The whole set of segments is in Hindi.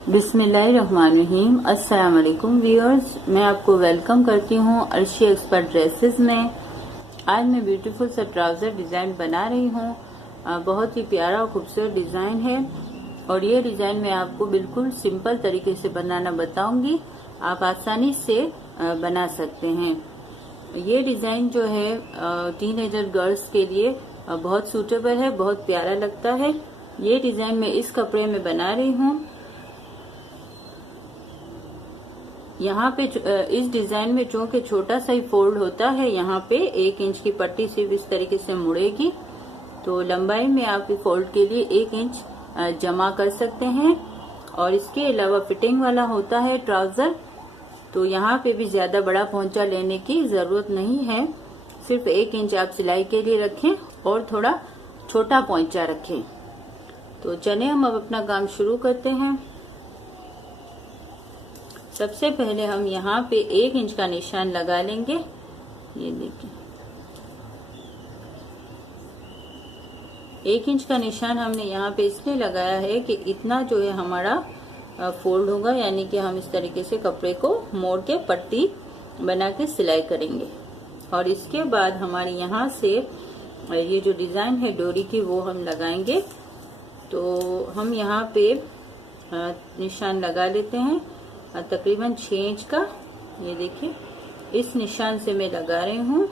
बिस्मिल्लाहिर्रहमानिर्रहीम। अस्सलाम वालेकुम व्यूअर्स, मैं आपको वेलकम करती हूँ अर्शी एक्सपर्ट ड्रेसेस में। आज मैं ब्यूटीफुल सा ट्राउजर डिजाइन बना रही हूँ। बहुत ही प्यारा और खूबसूरत डिजाइन है और ये डिजाइन मैं आपको बिल्कुल सिंपल तरीके से बनाना बताऊंगी। आप आसानी से बना सकते हैं। ये डिजाइन जो है टीनेजर गर्ल्स के लिए बहुत सूटेबल है, बहुत प्यारा लगता है। ये डिजाइन मैं इस कपड़े में बना रही हूँ। यहाँ पे इस डिजाइन में चूंकि छोटा सा ही फोल्ड होता है, यहाँ पे 1 इंच की पट्टी सिर्फ इस तरीके से मुड़ेगी, तो लंबाई में आप फोल्ड के लिए 1 इंच जमा कर सकते हैं। और इसके अलावा फिटिंग वाला होता है ट्राउजर, तो यहाँ पे भी ज्यादा बड़ा पोंचा लेने की जरूरत नहीं है। सिर्फ 1 इंच आप सिलाई के लिए रखें और थोड़ा छोटा पोंचा रखें। तो चलिए हम अब अपना काम शुरू करते हैं। सबसे पहले हम यहाँ पे 1 इंच का निशान लगा लेंगे। ये देखिए 1 इंच का निशान हमने यहाँ पे इसलिए लगाया है कि इतना जो है हमारा फोल्ड होगा, यानी कि हम इस तरीके से कपड़े को मोड़ के पट्टी बना के सिलाई करेंगे। और इसके बाद हमारे यहाँ से ये जो डिजाइन है डोरी की वो हम लगाएंगे। तो हम यहाँ पे निशान लगा लेते हैं तकरीबन 6 इंच का। ये देखिए इस निशान से मैं लगा रही हूँ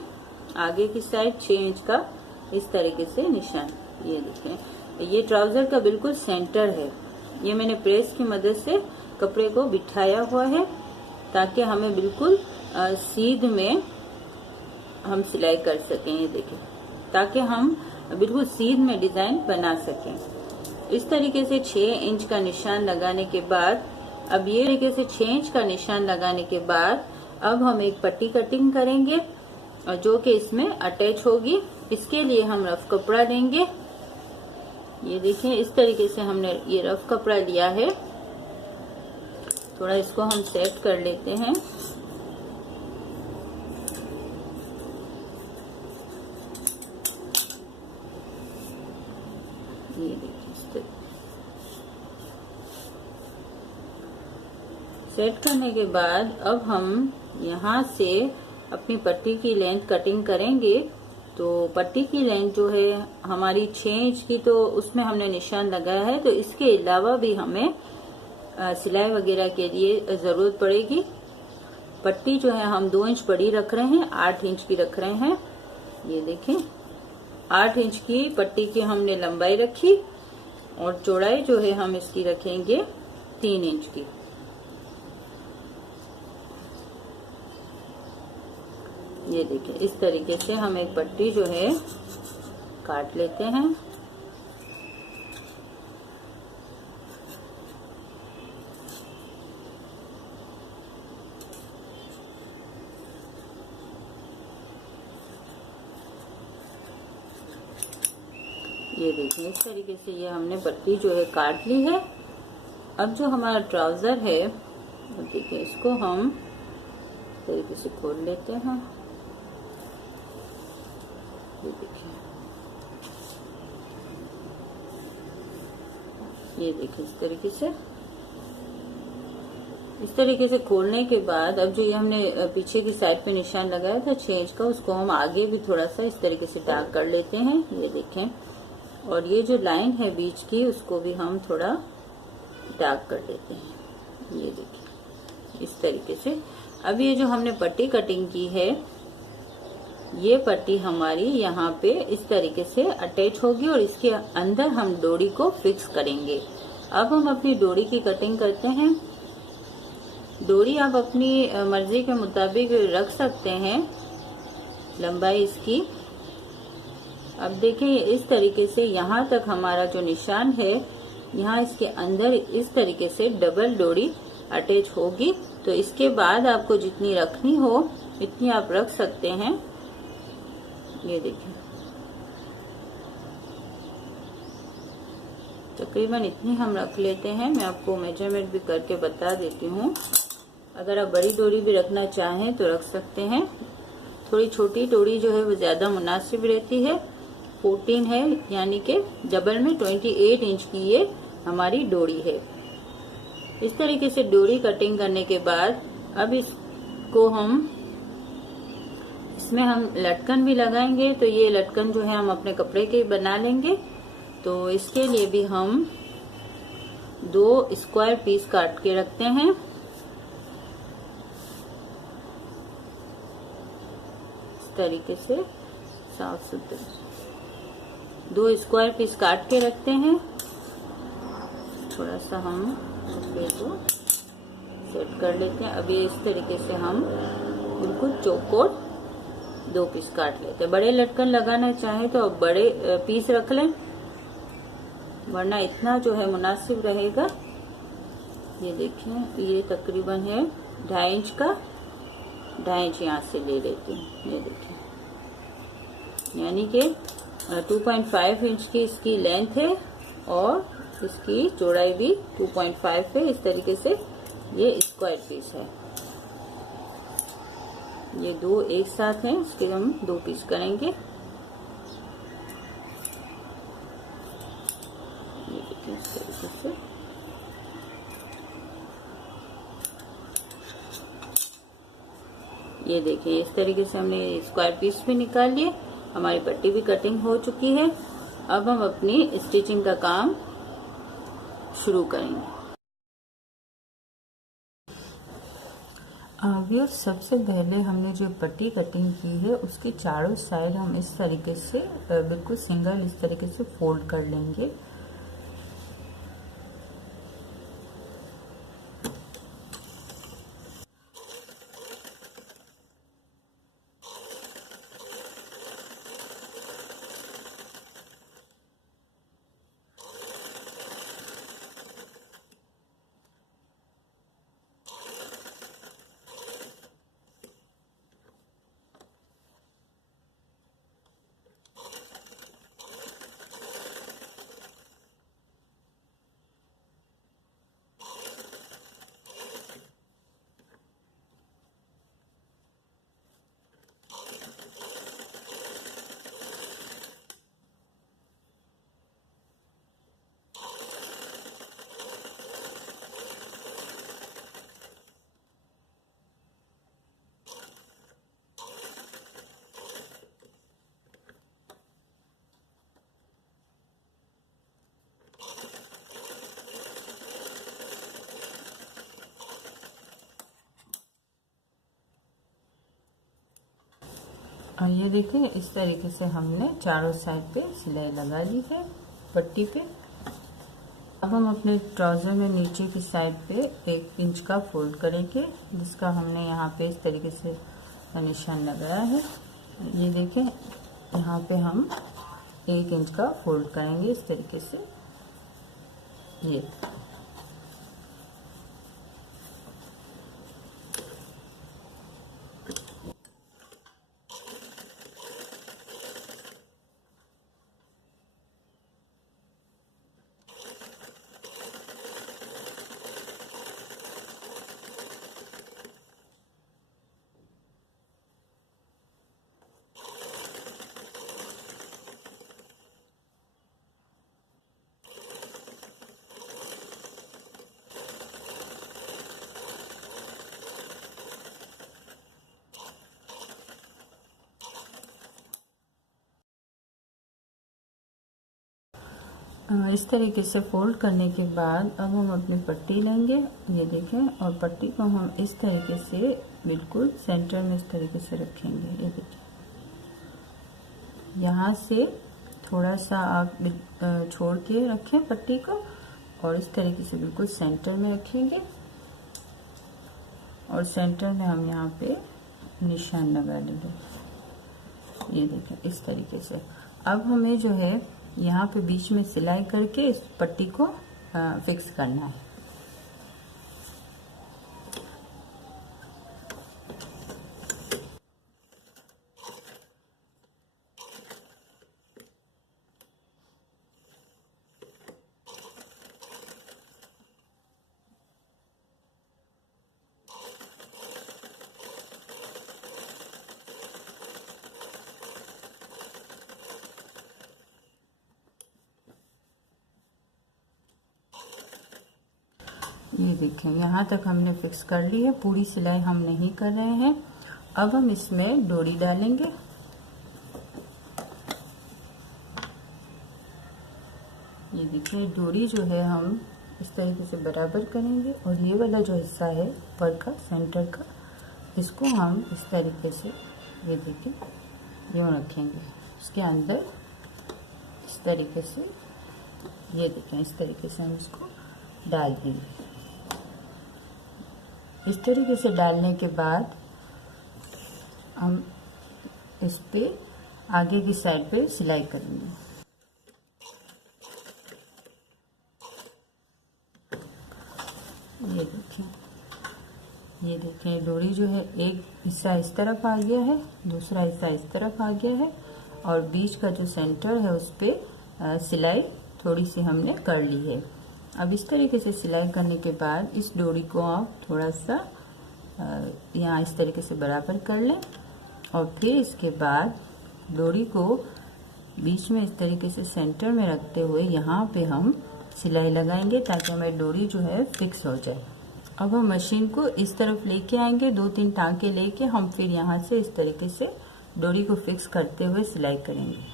आगे की साइड 6 इंच का इस तरीके से निशान। ये देखिए ये ट्राउजर का बिल्कुल सेंटर है। ये मैंने प्रेस की मदद से कपड़े को बिठाया हुआ है ताकि हमें बिल्कुल सीध में हम सिलाई कर सकें। ये देखिए ताकि हम बिल्कुल सीध में डिजाइन बना सकें। इस तरीके से 6 इंच का निशान लगाने के बाद, अब ये तरीके से 6 इंच का निशान लगाने के बाद अब हम एक पट्टी कटिंग करेंगे और जो कि इसमें अटैच होगी। इसके लिए हम रफ कपड़ा लेंगे। ये देखिए इस तरीके से हमने ये रफ कपड़ा लिया है। थोड़ा इसको हम सेट कर लेते हैं। ये देखिए इस तरीके सेट करने के बाद अब हम यहाँ से अपनी पट्टी की लेंथ कटिंग करेंगे। तो पट्टी की लेंथ जो है हमारी 6 इंच की, तो उसमें हमने निशान लगाया है। तो इसके अलावा भी हमें सिलाई वगैरह के लिए जरूरत पड़ेगी। पट्टी जो है हम 2 इंच बड़ी रख रहे हैं, 8 इंच की रख रहे हैं। ये देखें 8 इंच की पट्टी की हमने लंबाई रखी और चौड़ाई जो है हम इसकी रखेंगे 3 इंच की। ये देखिए इस तरीके से हम एक पट्टी जो है काट लेते हैं। ये देखिए इस तरीके से ये हमने पट्टी जो है काट ली है। अब जो हमारा ट्राउजर है, अब देखिए इसको हम इस तरीके से खोल लेते हैं। ये देखिए इस तरीके से खोलने के बाद अब जो ये हमने पीछे की साइड पे निशान लगाया था 6 इंच का, उसको हम आगे भी थोड़ा सा इस तरीके से डार्क कर लेते हैं। ये देखें, और ये जो लाइन है बीच की उसको भी हम थोड़ा डार्क कर लेते हैं। ये देखिए इस तरीके से। अब ये जो हमने पट्टी कटिंग की है, ये पट्टी हमारी यहाँ पे इस तरीके से अटैच होगी और इसके अंदर हम डोरी को फिक्स करेंगे। अब हम अपनी डोरी की कटिंग करते हैं। डोरी आप अपनी मर्जी के मुताबिक रख सकते हैं, लंबाई इसकी। अब देखें इस तरीके से यहाँ तक हमारा जो निशान है, यहाँ इसके अंदर इस तरीके से डबल डोरी अटैच होगी। तो इसके बाद आपको जितनी रखनी हो इतनी आप रख सकते हैं। ये देखिए तकरीबन इतनी हम रख लेते हैं। मैं आपको मेजरमेंट भी करके बता देती हूँ। अगर आप बड़ी डोरी भी रखना चाहें तो रख सकते हैं। थोड़ी छोटी डोरी जो है वो ज्यादा मुनासिब रहती है। 14 है, यानी कि डबल में 28 इंच की ये हमारी डोरी है। इस तरीके से डोरी कटिंग करने के बाद अब इसको इसमें हम लटकन भी लगाएंगे। तो ये लटकन जो है हम अपने कपड़े के बना लेंगे। तो इसके लिए भी हम 2 स्क्वायर पीस काट के रखते हैं। इस तरीके से साफ सुथरे 2 स्क्वायर पीस काट के रखते हैं। थोड़ा सा हम कपड़े को सेट कर लेते हैं। अब ये इस तरीके से हम बिल्कुल चौकोर 2 पीस काट लेते हैं। बड़े लटकन लगाना चाहे तो अब बड़े पीस रख लें, वरना इतना जो है मुनासिब रहेगा। ये देखें, ये तकरीबन है 2.5 इंच का, 2.5 इंच यहाँ से ले लेते हैं। ये देखें, यानी कि 2.5 इंच की इसकी लेंथ है और इसकी चौड़ाई भी 2.5 है। इस तरीके से ये स्क्वायर पीस है। ये 2 एक साथ हैं, इसके हम 2 पीस करेंगे। ये देखिए इस तरीके से। ये देखिए इस तरीके से हमने स्क्वायर पीस भी निकाल लिए। हमारी पट्टी भी कटिंग हो चुकी है। अब हम अपनी स्टिचिंग का काम शुरू करेंगे। व्यूअर्स, सबसे पहले हमने जो पट्टी कटिंग की है उसके चारों साइड हम इस तरीके से बिल्कुल सिंगल इस तरीके से फोल्ड कर लेंगे। और ये देखिए इस तरीके से हमने चारों साइड पे सिलाई लगा ली है पट्टी पे। अब हम अपने ट्राउज़र में नीचे की साइड पे 1 इंच का फोल्ड करेंगे, जिसका हमने यहाँ पे इस तरीके से निशान लगाया है। ये देखें, यहाँ पे हम 1 इंच का फोल्ड करेंगे इस तरीके से। ये इस तरीके से फोल्ड करने के बाद अब हम अपनी पट्टी लेंगे। ये देखें, और पट्टी को हम इस तरीके से बिल्कुल सेंटर में इस तरीके से रखेंगे। ये देखिए, यहाँ से थोड़ा सा आप छोड़ के रखें पट्टी को और इस तरीके से बिल्कुल सेंटर में रखेंगे और सेंटर में हम यहाँ पे निशान लगा लेंगे। ये देखें इस तरीके से। अब हमें जो है यहाँ पे बीच में सिलाई करके इस पट्टी को फिक्स करना है। ये देखें यहाँ तक हमने फिक्स कर ली है, पूरी सिलाई हम नहीं कर रहे हैं। अब हम इसमें डोरी डालेंगे। ये देखिए डोरी जो है हम इस तरीके से बराबर करेंगे और ये वाला जो हिस्सा है ऊपर का सेंटर का, इसको हम इस तरीके से ये देखिए यूँ रखेंगे, इसके अंदर इस तरीके से, ये देखें इस तरीके से हम इसको डाल देंगे। इस तरीके से डालने के बाद हम इस पे आगे की साइड पे सिलाई करेंगे। ये देखें डोरी जो है एक हिस्सा इस तरफ आ गया है, दूसरा हिस्सा इस तरफ आ गया है और बीच का जो सेंटर है उस पर सिलाई थोड़ी सी हमने कर ली है। अब इस तरीके से सिलाई करने के बाद इस डोरी को आप थोड़ा सा यहाँ इस तरीके से बराबर कर लें और फिर इसके बाद डोरी को बीच में इस तरीके से सेंटर में रखते हुए यहाँ पे हम सिलाई लगाएंगे ताकि हमारी डोरी जो है फिक्स हो जाए। अब हम मशीन को इस तरफ लेके आएंगे, 2-3 टांके लेके हम फिर यहाँ से इस तरीके से डोरी को फिक्स करते हुए सिलाई करेंगे।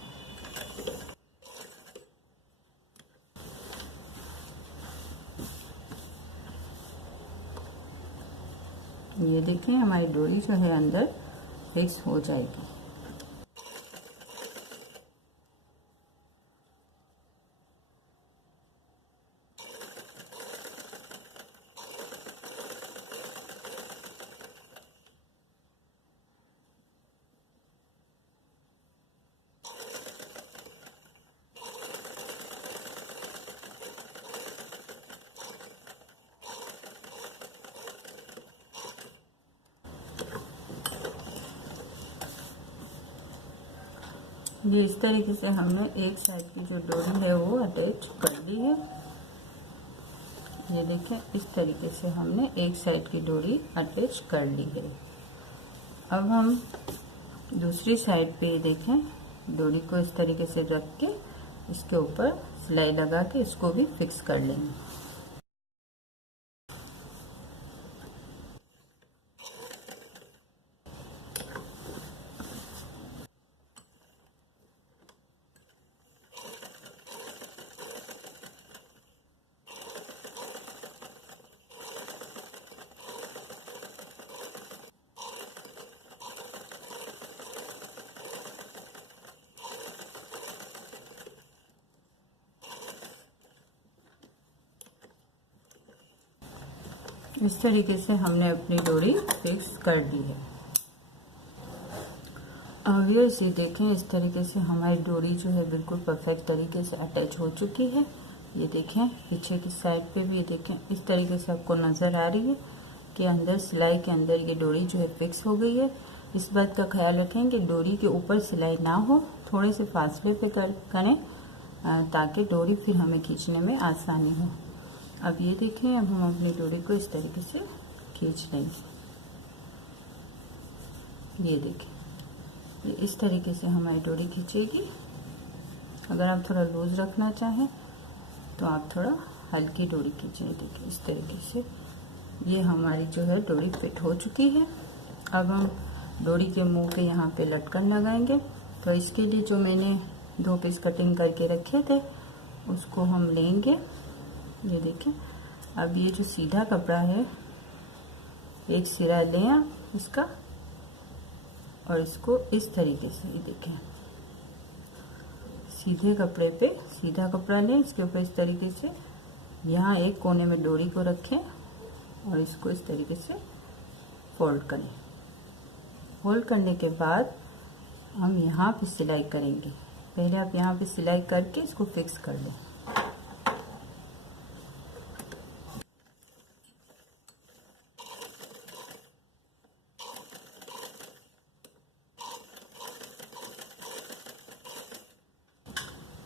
ये देखें हमारी डोरी जो है अंदर फिक्स हो जाएगी। ये इस तरीके से हमने एक साइड की जो डोरी है वो अटैच कर दी है। ये देखें इस तरीके से हमने एक साइड की डोरी अटैच कर ली है। अब हम दूसरी साइड पे देखें डोरी को इस तरीके से रख के इसके ऊपर सिलाई लगा के इसको भी फिक्स कर लेंगे। इस तरीके से हमने अपनी डोरी फिक्स कर दी है। अब ये देखें इस तरीके से हमारी डोरी जो है बिल्कुल परफेक्ट तरीके से अटैच हो चुकी है। ये देखें पीछे की साइड पे भी ये देखें इस तरीके से आपको नज़र आ रही है कि अंदर सिलाई के अंदर ये डोरी जो है फिक्स हो गई है। इस बात का ख्याल रखें कि डोरी के ऊपर सिलाई ना हो, थोड़े से फासले पे करें ताकि डोरी फिर हमें खींचने में आसानी हो। अब ये देखें अब हम अपनी डोरी को इस तरीके से खींच लेंगे। ये देखें ये इस तरीके से हमारी डोरी खींचेगी। अगर आप थोड़ा लूज रखना चाहें तो आप थोड़ा हल्की डोरी खींचें। देखिए इस तरीके से ये हमारी जो है डोरी फिट हो चुकी है। अब हम डोरी के मुंह के यहाँ पे लटकन लगाएंगे। तो इसके लिए जो मैंने 2 पीस कटिंग करके रखे थे उसको हम लेंगे। ये देखें अब ये जो सीधा कपड़ा है एक सिरा लें आप इसका और इसको इस तरीके से ये देखें सीधे कपड़े पे सीधा कपड़ा लें, इसके ऊपर इस तरीके से यहाँ एक कोने में डोरी को रखें और इसको इस तरीके से फोल्ड करें। फोल्ड करने के बाद हम यहाँ पे सिलाई करेंगे। पहले आप यहाँ पे सिलाई करके इसको फिक्स कर लें।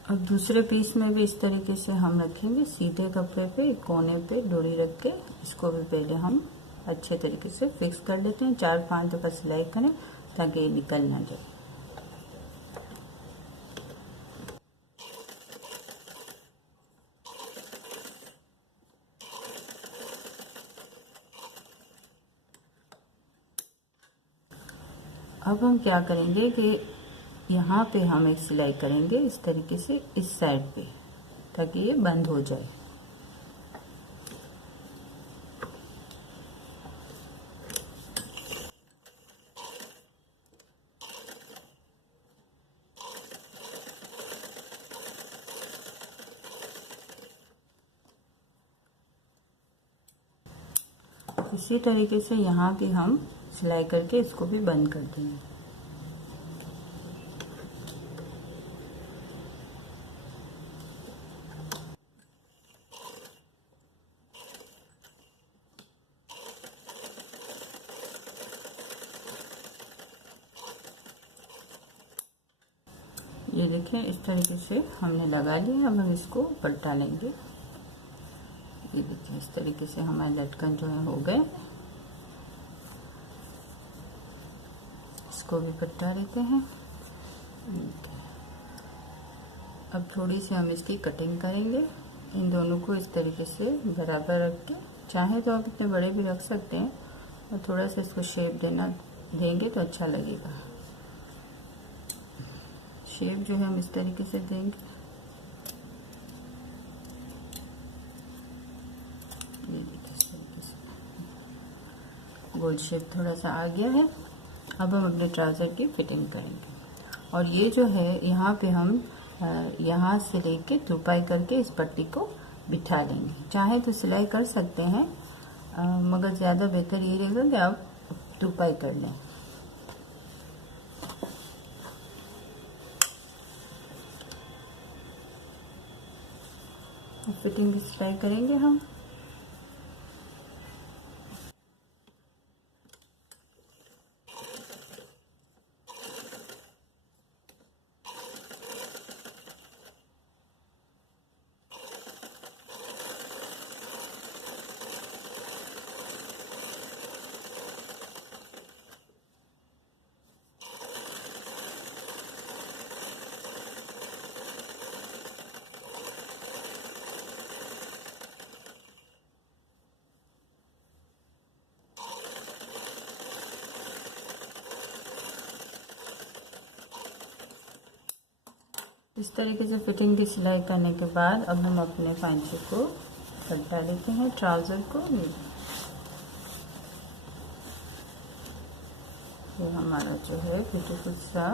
अब दूसरे पीस में भी इस तरीके से हम रखेंगे सीधे कपड़े पे एक कोने पे डोरी रख के इसको भी पहले हम अच्छे तरीके से फिक्स कर लेते हैं। 4-5 दफ़ा सिलाई करें ताकि ये निकल ना जाए। अब हम क्या करेंगे कि यहाँ पे हम एक सिलाई करेंगे इस तरीके से इस साइड पे, ताकि ये बंद हो जाए। इसी तरीके से यहाँ भी हम सिलाई करके इसको भी बंद कर देंगे। ये देखिए इस तरीके से हमने लगा लिया। अब हम इसको पलटा लेंगे। ये देखिए इस तरीके से हमारे लटकन जो है हो गए। इसको भी पलटा लेते हैं। अब थोड़ी सी हम इसकी कटिंग करेंगे। इन दोनों को इस तरीके से बराबर रख के, चाहे तो आप इतने बड़े भी रख सकते हैं, और थोड़ा सा इसको शेप देंगे तो अच्छा लगेगा। शेप जो है हम इस तरीके से देंगे। ये देखिए इस तरीके से गोल शेप थोड़ा सा आ गया है। अब हम अपने ट्राउज़र की फिटिंग करेंगे। और ये जो है यहाँ पे हम यहाँ से लेके तुरपाई करके इस पट्टी को बिठा लेंगे। चाहे तो सिलाई कर सकते हैं, मगर ज़्यादा बेहतर ये रहेगा कि आप तुरपाई कर लें। फिटिंग की सिलाई करेंगे हम। इस तरीके से फिटिंग की सिलाई करने के बाद अब हम अपने पांचे को पलटा लेते हैं, ट्राउज़र को। ये हमारा जो है ब्यूटीफुल सा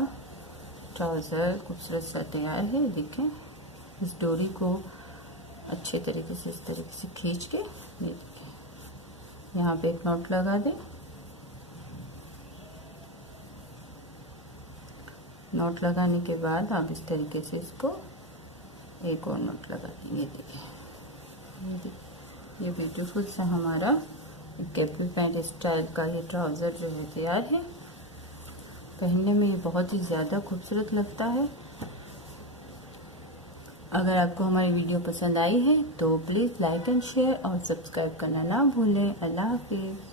ट्राउज़र खूबसूरत सा तैयार है। देखें, इस डोरी को अच्छे तरीके से इस तरीके से खींच के, ये देखें, यहाँ पे एक नॉट लगा दें। नॉट लगाने के बाद आप इस तरीके से इसको एक और नॉट लगा देंगे। देखिए ये ब्यूटीफुल सा हमारा कैपरी पैंट स्टाइल का ये ट्राउज़र जो है तैयार है। पहनने में ये बहुत ही ज़्यादा खूबसूरत लगता है। अगर आपको हमारी वीडियो पसंद आई है तो प्लीज़ लाइक एंड शेयर और सब्सक्राइब करना ना भूलें। अल्लाह हाफिज़।